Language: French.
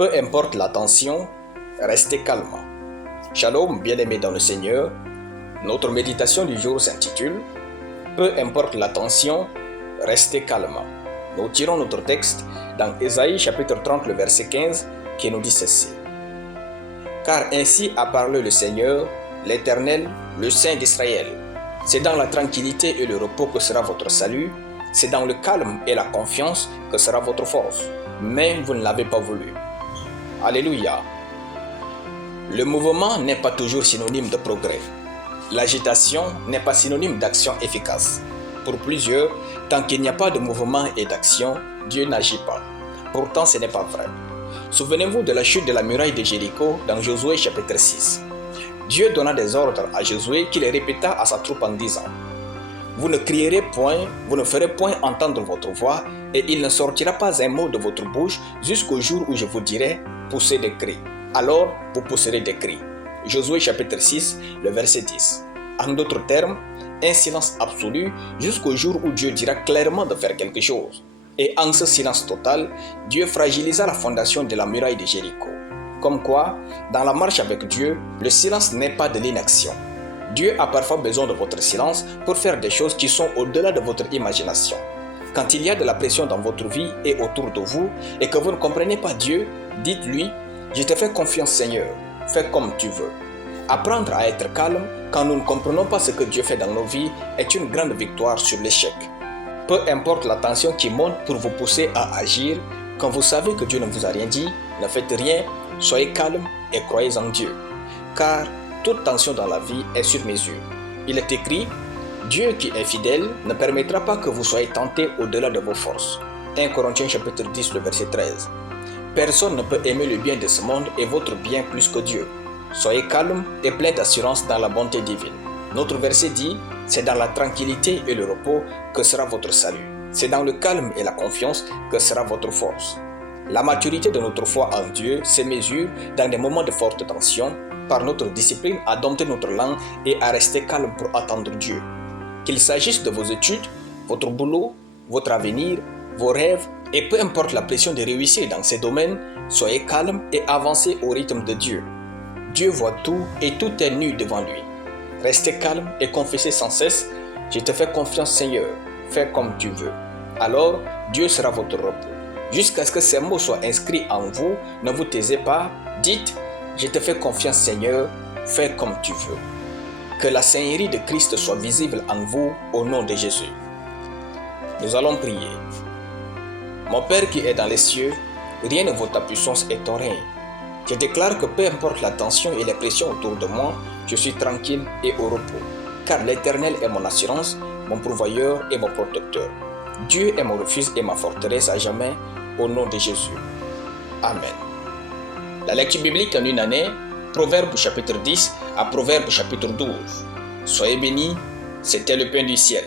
Peu importe la tension, restez calme. Shalom, bien-aimés dans le Seigneur. Notre méditation du jour s'intitule « Peu importe la tension, restez calme ». Nous tirons notre texte dans Ésaïe chapitre 30, le verset 15, qui nous dit ceci. « Car ainsi a parlé le Seigneur, l'Éternel, le Saint d'Israël. C'est dans la tranquillité et le repos que sera votre salut, c'est dans le calme et la confiance que sera votre force. Mais vous ne l'avez pas voulu. » Alléluia. Le mouvement n'est pas toujours synonyme de progrès. L'agitation n'est pas synonyme d'action efficace. Pour plusieurs, tant qu'il n'y a pas de mouvement et d'action, Dieu n'agit pas. Pourtant, ce n'est pas vrai. Souvenez-vous de la chute de la muraille de Jéricho dans Josué chapitre 6. Dieu donna des ordres à Josué qui les répéta à sa troupe en disant « Vous ne crierez point, vous ne ferez point entendre votre voix, et il ne sortira pas un mot de votre bouche jusqu'au jour où je vous dirai « Poussez des cris ». Alors, vous pousserez des cris. » Josué chapitre 6, le verset 10. En d'autres termes, un silence absolu jusqu'au jour où Dieu dira clairement de faire quelque chose. Et en ce silence total, Dieu fragilisa la fondation de la muraille de Jéricho. Comme quoi, dans la marche avec Dieu, le silence n'est pas de l'inaction. Dieu a parfois besoin de votre silence pour faire des choses qui sont au-delà de votre imagination. Quand il y a de la pression dans votre vie et autour de vous et que vous ne comprenez pas Dieu, dites-lui « Je te fais confiance Seigneur, fais comme tu veux ». Apprendre à être calme quand nous ne comprenons pas ce que Dieu fait dans nos vies est une grande victoire sur l'échec. Peu importe la tension qui monte pour vous pousser à agir, quand vous savez que Dieu ne vous a rien dit, ne faites rien, soyez calme et croyez en Dieu. Car toute tension dans la vie est sur mesure. Il est écrit « Dieu qui est fidèle ne permettra pas que vous soyez tentés au-delà de vos forces ». 1 Corinthiens chapitre 10, le verset 13. Personne ne peut aimer le bien de ce monde et votre bien plus que Dieu. Soyez calme et plein d'assurance dans la bonté divine. Notre verset dit « C'est dans la tranquillité et le repos que sera votre salut. C'est dans le calme et la confiance que sera votre force. » La maturité de notre foi en Dieu se mesure dans des moments de forte tension par notre discipline à dompter notre langue et à rester calme pour attendre Dieu. Qu'il s'agisse de vos études, votre boulot, votre avenir, vos rêves, et peu importe la pression de réussir dans ces domaines, soyez calme et avancez au rythme de Dieu. Dieu voit tout et tout est nu devant lui. Restez calme et confessez sans cesse « Je te fais confiance Seigneur, fais comme tu veux ». Alors, Dieu sera votre repos. Jusqu'à ce que ces mots soient inscrits en vous, ne vous taisez pas, dites « Je te fais confiance Seigneur, fais comme tu veux ». Que la Seigneurie de Christ soit visible en vous au nom de Jésus. Nous allons prier. Mon Père qui est dans les cieux, rien ne vaut ta puissance et ton règne. Je déclare que peu importe la tension et les pressions autour de moi, je suis tranquille et au repos. Car l'Éternel est mon assurance, mon pourvoyeur et mon protecteur. Dieu est mon refuge et ma forteresse à jamais, au nom de Jésus. Amen. La lecture biblique en une année, Proverbes chapitre 10 à Proverbes chapitre 12. Soyez bénis, c'était le pain du ciel.